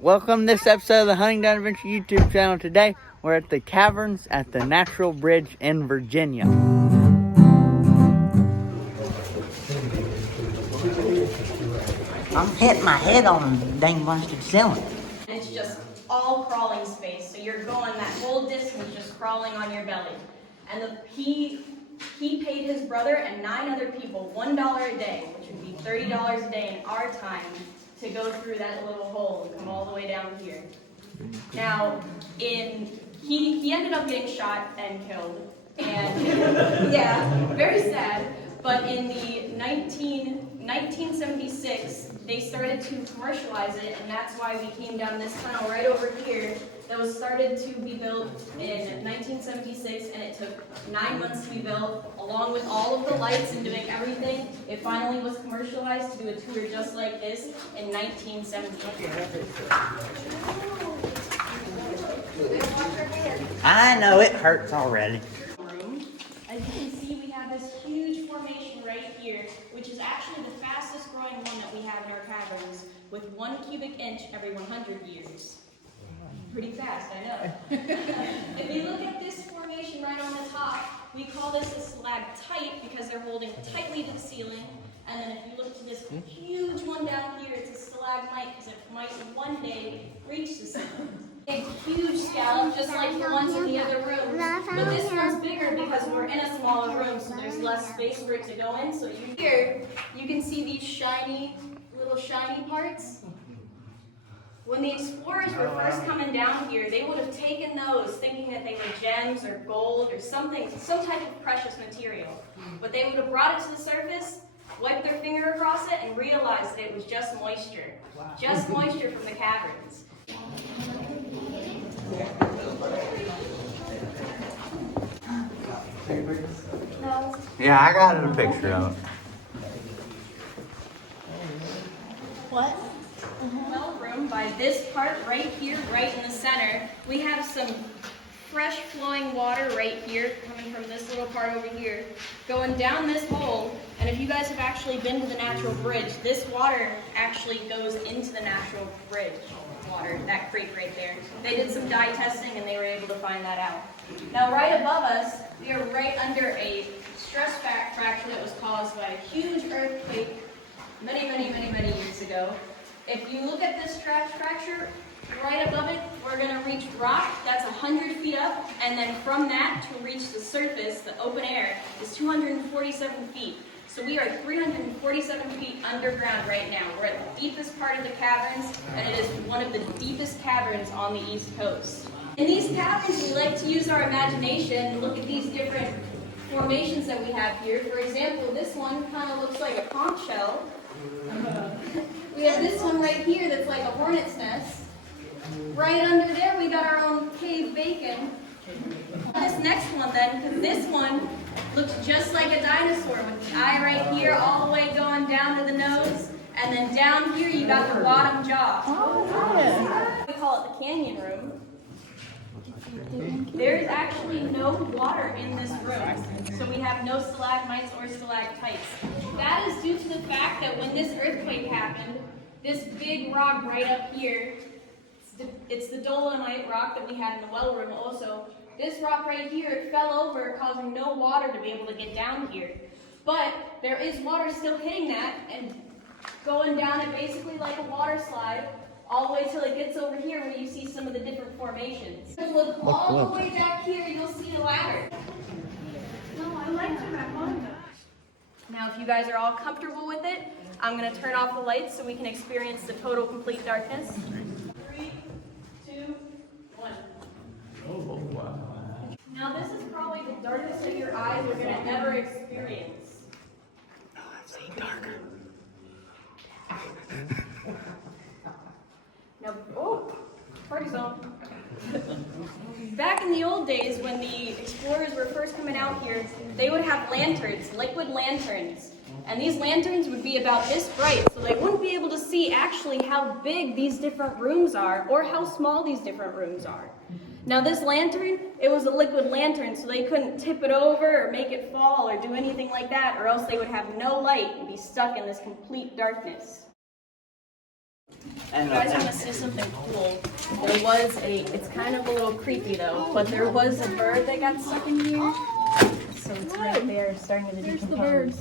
Welcome to this episode of the Hunting Down Adventure YouTube channel. Today, we're at the caverns at the Natural Bridge in Virginia. I'm hitting my head on the dang busted ceiling. It's just all crawling space, so you're going that whole distance just crawling on your belly. And he paid his brother and 9 other people $1 a day, which would be $30 a day in our time, to go through that little hole and come all the way down here. Now, he ended up getting shot and killed, and yeah, very sad. But in the 1976, they started to commercialize it, and that's why we came down this tunnel right over here that was started to be built in 1976, and it took 9 months to be built, along with all of the lights and doing everything. It finally was commercialized to do a tour just like this in 1978. I know it hurts already. As you can see, we have this huge formation right here, which is actually the fastest growing one that we have in our caverns, with 1 cubic inch every 100 years. Pretty fast, I know. If you look at this formation right on the top, we call this a stalactite because they're holding tightly to the ceiling. And then if you look to this huge one down here, it's a stalagmite because it might one day reach the ceiling. A huge scallop, just like the ones in the other rooms. But this one's bigger because we're in a smaller room, so there's less space for it to go in. So here, you can see these little shiny parts. When the explorers were first coming down here, they would have taken those thinking that they were gems or gold or something, some type of precious material. But they would have brought it to the surface, wiped their finger across it, and realized that it was just moisture. Just moisture from the caverns. No. Yeah, I got a picture of it. What? Well, room by this part right here, right in the center, we have some fresh flowing water right here, coming from this little part over here, going down this hole. And if you guys have actually been to the Natural Bridge, this water actually goes into the Natural Bridge water, that creek right there. They did some dye testing and they were able to find that out. Now right above us, we are right under a stress fracture that was caused by a huge earthquake many years ago. If you look at this stress fracture, right above it, we're going to reach rock that's 100 feet up, and then from that to reach the surface, the open air, is 247 feet. So we are 347 feet underground right now. We're at the deepest part of the caverns, and it is one of the deepest caverns on the East Coast. In these caverns, we like to use our imagination and look at these different formations that we have here. For example, this one kind of looks like a conch shell. We have this one right here that's like a hornet's nest. Right under there, we got our own cave bacon. This next one then, because this one looks just like a dinosaur with the eye right here, all the way going down to the nose. And then down here, you got the bottom jaw. Oh, yeah. We call it the canyon room. There's actually no water in this room, so we have no stalagmites or stalactites. That is due to the fact that when this earthquake happened, this big rock right up here, it's the dolomite rock that we had in the well room also. This rock right here, it fell over, causing no water to be able to get down here. But there is water still hitting that and going down it basically like a water slide, all the way till it gets over here where you see some of the different formations. Look all the way back here, you'll see a ladder. No, I like that one. Now, if you guys are all comfortable with it, I'm going to turn off the lights so we can experience the total complete darkness. 3, 2, 1. Oh, wow. Now, this is probably the darkest that your eyes are going to ever experience. Oh, that's even darker. Now, oh, party zone. Back in the old days when the explorers were first coming out here, they would have lanterns, liquid lanterns. And these lanterns would be about this bright, so they wouldn't be able to see actually how big these different rooms are or how small these different rooms are. Now this lantern, it was a liquid lantern, so they couldn't tip it over or make it fall or do anything like that, or else they would have no light and be stuck in this complete darkness. You guys want to see something cool? There was it's kind of a little creepy though, but there was a bird that got stuck in here. So it's right there, starting to decompose.